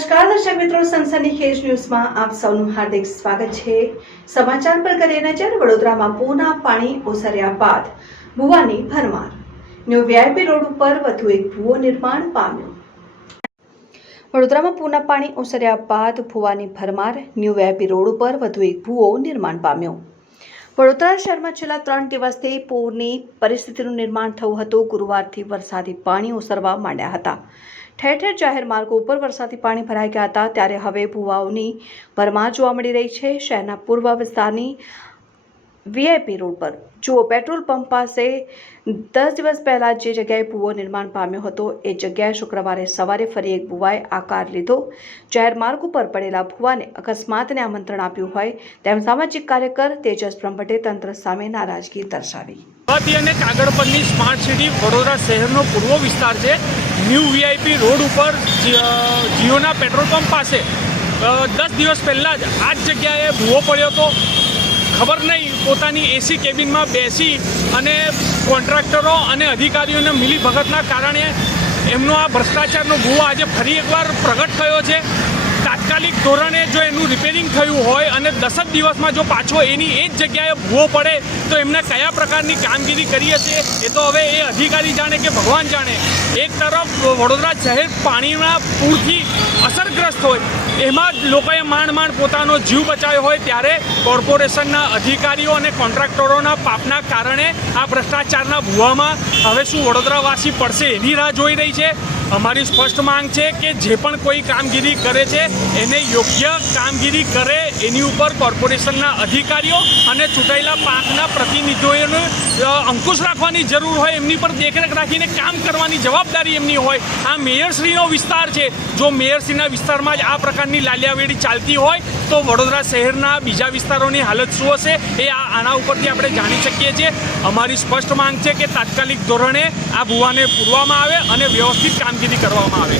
નમસ્કાર, દર્શક મિત્રો, સનસની ખેજ ન્યૂઝમાં આપ સૌનું હાર્દિક સ્વાગત છે. સમાચાર પર કરીએ નજર, વડોદરામાં પૂના પાણી ઓસર્યા બાદ ભુવાની ભરમાર. ન્યૂ વીઆઈપી રોડ ઉપર વધુ એક ભૂવો નિર્માણ પામ્યો. વડોદરામાં પૂના પાણી ઓસર્યા બાદ ભુવાની ભરમાર ન્યૂ વીઆઈપી રોડ ઉપર વધુ એક ભૂવો નિર્માણ પામ્યો. વડોદરા શહેરમાં છેલ્લા ત્રણ દિવસથી પૂરની પરિસ્થિતિનું નિર્માણ થયું હતું. ગુરુવારથી વરસાદી પાણી ઓસરવા માંડ્યા હતા. ઠેર ઠેર જાહેર માર્ગો ઉપર વરસાદી પાણી ભરાઈ ગયા હતા. ત્યારે હવે ભૂવાઓની ભરમાર જોવા મળી રહી છે. શહેરના પૂર્વ વિસ્તારની વીઆઈપી રોડ પર. જુઓ, પેટ્રોલ પંપ પાસે દસ દિવસ પહેલાં જે જગ્યાએ ભૂવો નિર્માણ પામ્યો હતો, એ જગ્યાએ શુક્રવારે સવારે ફરી એક ભુવાએ આકાર લીધો. જાહેર માર્ગ ઉપર પડેલા ભુવાને અકસ્માતને આમંત્રણ આપ્યું હોય તેમ સામાજિક કાર્યકર તેજસ બ્રહ્મભટ્ટે તંત્ર સામે નારાજગી દર્શાવી. અમદાવાદથી અને કાગળ પરની સ્માર્ટ સિટી વડોદરા શહેરનો પૂર્વ વિસ્તાર છે. ન્યૂ વીઆઈપી રોડ ઉપર જીઓના પેટ્રોલ પંપ પાસે દસ દિવસ પહેલાં જ આ જ જગ્યાએ ભૂવો પડ્યો હતો. ખબર નહીં પોતાની એસી કેબિનમાં બેસી અને કોન્ટ્રાક્ટરો અને અધિકારીઓને મિલીભગતના કારણે એમનો આ ભ્રષ્ટાચારનો ભૂવો આજે ફરી એકવાર પ્રગટ થયો છે. તાત્કાલિક ધોરણે જો એનું રિપેરિંગ થયું હોય અને દસ જ દિવસમાં જો પાછો એની એ જ જગ્યાએ ભૂવો પડે, તો એમને કયા પ્રકારની કામગીરી કરી હશે? એ તો હવે એ અધિકારી જાણે કે ભગવાન જાણે. એક તરફ વડોદરા શહેર પાણીના પૂરથી અસરગ્રસ્ત હોય, એમાં જ લોકોએ માંડ માંડ પોતાનો જીવ બચાવ્યો હોય, ત્યારે કોર્પોરેશનના અધિકારીઓ અને કોન્ટ્રાક્ટરોના પાપના કારણે આ ભ્રષ્ટાચારના ભૂવામાં હવે શું વડોદરાવાસી પડશે એની રાહ જોઈ રહી છે. અમારી સ્પષ્ટ માંગ છે કે જે પણ કોઈ કામગીરી કરે છે, એને યોગ્ય કામગીરી કરે એની ઉપર કોર્પોરેશનના અધિકારીઓ અને ચૂંટાયેલા પાંખના પ્રતિનિધિઓને અંકુશ રાખવાની જરૂર હોય, એમની પર દેખરેખ રાખીને કામ કરવાની જવાબદારી એમની હોય. આ મેયરશ્રીનો વિસ્તાર છે. જો મેયરશ્રીના વિસ્તારમાં જ આ પ્રકારની લાલિયાવેડી ચાલતી હોય તો વડોદરા શહેરના બીજા વિસ્તારોની હાલત શું હશે એ આ આના ઉપરથી આપણે જાણી શકીએ છીએ. અમારી સ્પષ્ટ માંગ છે કે તાત્કાલિક ધોરણે આ ભુવાને પૂરવામાં આવે અને વ્યવસ્થિત કામગીરી કરવામાં આવે.